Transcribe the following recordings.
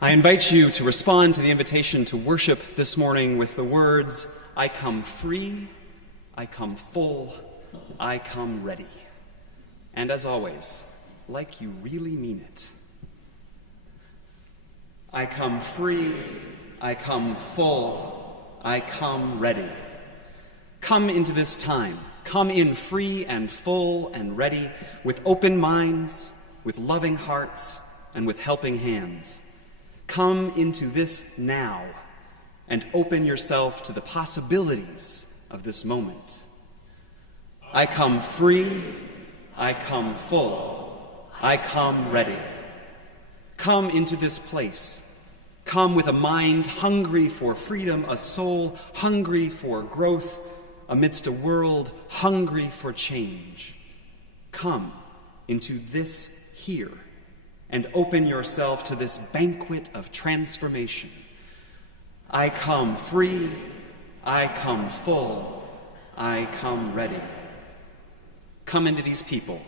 I invite you to respond to the invitation to worship this morning with the words, I come free, I come full, I come ready. And as always, like you really mean it. I come free, I come full, I come ready. Come into this time. Come in free and full and ready, with open minds, with loving hearts, and with helping hands. Come into this now and open yourself to the possibilities of this moment. I come free, I come full, I come ready. Come into this place. Come with a mind hungry for freedom, a soul hungry for growth, amidst a world hungry for change. Come into this here and open yourself to this banquet of transformation. I come free, I come full, I come ready. Come into these people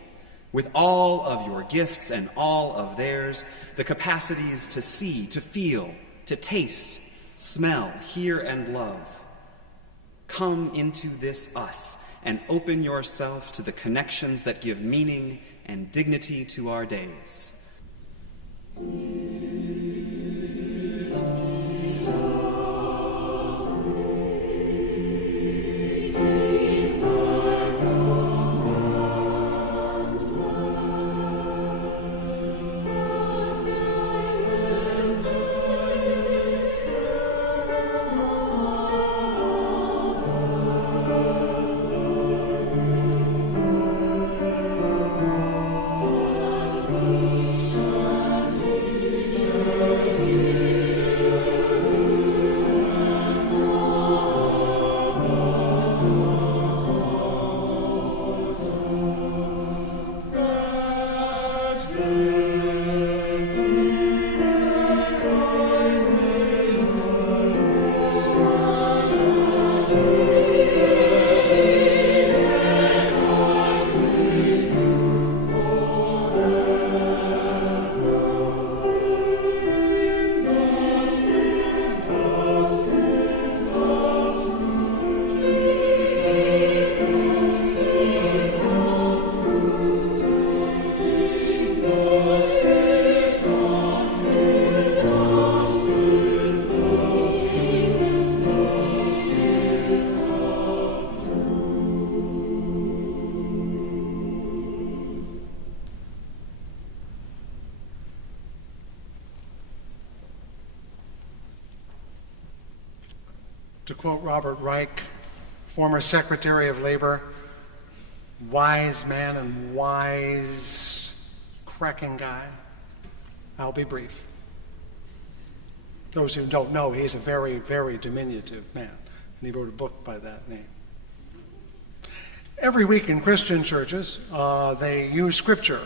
with all of your gifts and all of theirs, the capacities to see, to feel, to taste, smell, hear, and love. Come into this us and open yourself to the connections that give meaning and dignity to our days. To quote Robert Reich, former Secretary of Labor, wise man and wise, cracking guy. I'll be brief. Those who don't know, he's a very, very diminutive man, and he wrote a book by that name. Every week in Christian churches, they use scripture,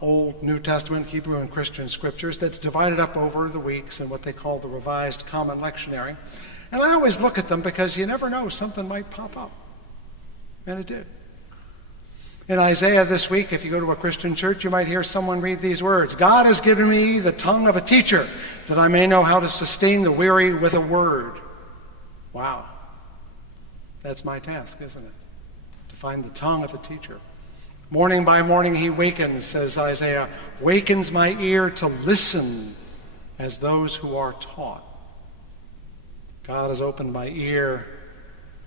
Old, New Testament, Hebrew, and Christian scriptures that's divided up over the weeks in what they call the Revised Common Lectionary. And I always look at them because you never know, something might pop up. And it did. In Isaiah this week, if you go to a Christian church, you might hear someone read these words, God has given me the tongue of a teacher, that I may know how to sustain the weary with a word. Wow. That's my task, isn't it? To find the tongue of a teacher. Morning by morning he wakens, says Isaiah, wakens my ear to listen as those who are taught. God has opened my ear,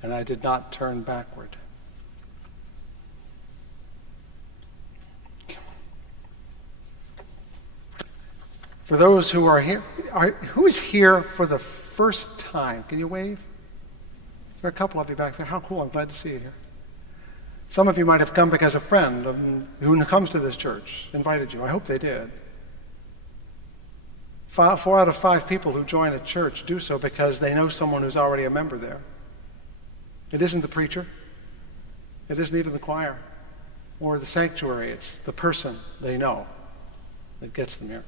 and I did not turn backward. For those who are here, who is here for the first time? Can you wave? There are a couple of you back there. How cool. I'm glad to see you here. Some of you might have come because a friend who comes to this church invited you. I hope they did. 4 out of 5 people who join a church do so because they know someone who's already a member there. It isn't the preacher. It isn't even the choir or the sanctuary. It's the person they know that gets them here.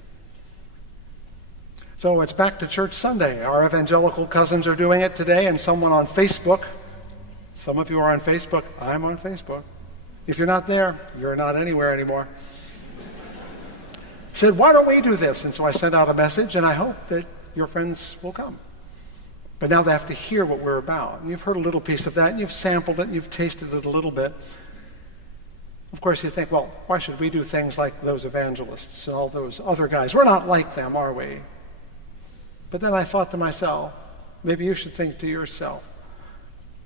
So it's back to church Sunday. Our evangelical cousins are doing it today, and someone on Facebook, some of you are on Facebook, I'm on Facebook. If you're not there, you're not anywhere anymore. said, why don't we do this? And so I sent out a message, and I hope that your friends will come. But now they have to hear what we're about. And you've heard a little piece of that, and you've sampled it, and you've tasted it a little bit. Of course, you think, well, why should we do things like those evangelists and all those other guys? We're not like them, are we? But then I thought to myself, maybe you should think to yourself,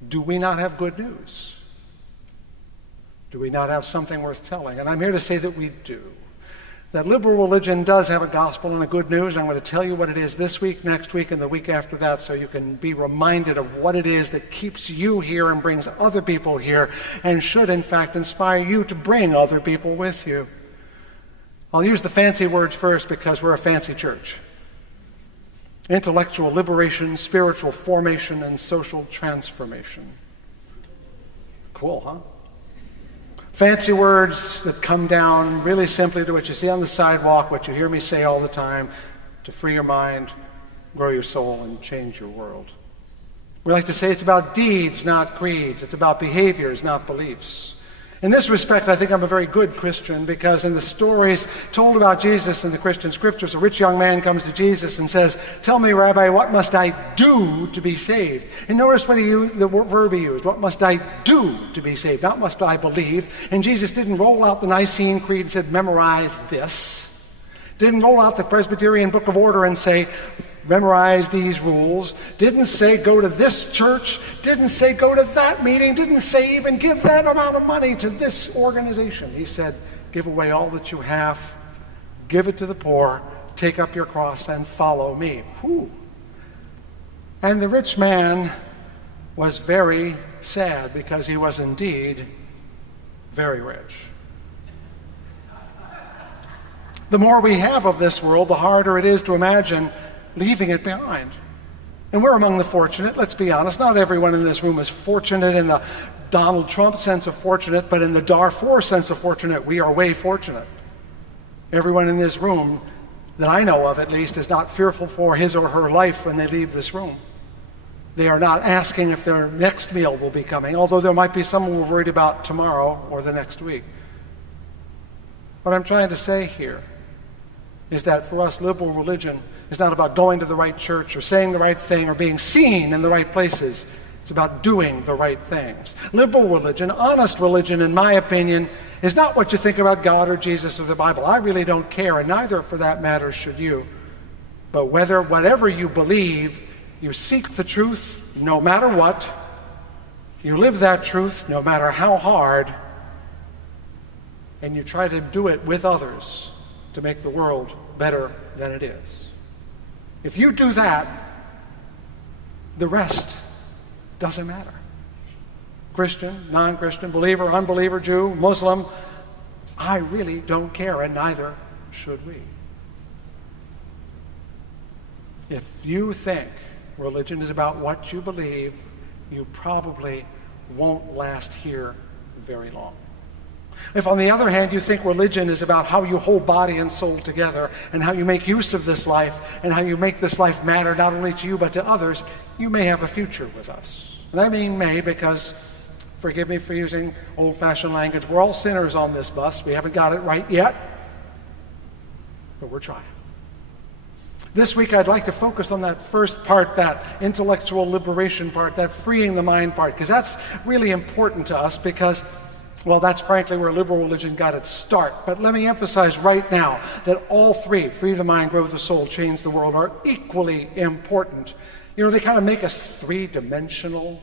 do we not have good news? Do we not have something worth telling? And I'm here to say that we do. That liberal religion does have a gospel and a good news. I'm going to tell you what it is this week, next week, and the week after that, so you can be reminded of what it is that keeps you here and brings other people here, and should, in fact, inspire you to bring other people with you. I'll use the fancy words first because we're a fancy church. Intellectual liberation, spiritual formation, and social transformation. Cool, huh? Fancy words that come down really simply to what you see on the sidewalk, what you hear me say all the time, to free your mind, grow your soul, and change your world. We like to say it's about deeds, not creeds. It's about behaviors, not beliefs. In this respect, I think I'm a very good Christian, because in the stories told about Jesus in the Christian scriptures, a rich young man comes to Jesus and says, tell me, Rabbi, what must I do to be saved? And notice what the verb he used, what must I do to be saved? Not must I believe. And Jesus didn't roll out the Nicene Creed and said, memorize this. Didn't roll out the Presbyterian Book of Order and say, memorize these rules. Didn't say go to this church. Didn't say go to that meeting. Didn't say even give that amount of money to this organization. He said, give away all that you have, give it to the poor, take up your cross and follow me. Whew. And the rich man was very sad, because he was indeed very rich. The more we have of this world, the harder it is to imagine leaving it behind. And we're among the fortunate, let's be honest. Not everyone in this room is fortunate in the Donald Trump sense of fortunate, but in the Darfur sense of fortunate, we are way fortunate. Everyone in this room, that I know of at least, is not fearful for his or her life when they leave this room. They are not asking if their next meal will be coming, although there might be some who are worried about tomorrow or the next week. What I'm trying to say here is that for us, liberal religion is not about going to the right church or saying the right thing or being seen in the right places. It's about doing the right things. Liberal religion, honest religion, in my opinion, is not what you think about God or Jesus or the Bible. I really don't care, and neither, for that matter, should you. But whatever you believe, you seek the truth no matter what. You live that truth no matter how hard, and you try to do it with others to make the world better than it is. If you do that, the rest doesn't matter. Christian, non-Christian, believer, unbeliever, Jew, Muslim, I really don't care, and neither should we. If you think religion is about what you believe, you probably won't last here very long. If, on the other hand, you think religion is about how you hold body and soul together and how you make use of this life and how you make this life matter not only to you but to others, you may have a future with us. And I mean may, because, forgive me for using old-fashioned language, we're all sinners on this bus. We haven't got it right yet, but we're trying. This week I'd like to focus on that first part, that intellectual liberation part, that freeing the mind part, because that's really important to us, because, well, that's frankly where liberal religion got its start. But let me emphasize right now that all three, free the mind, grow the soul, change the world, are equally important. You know, they kind of make us three-dimensional.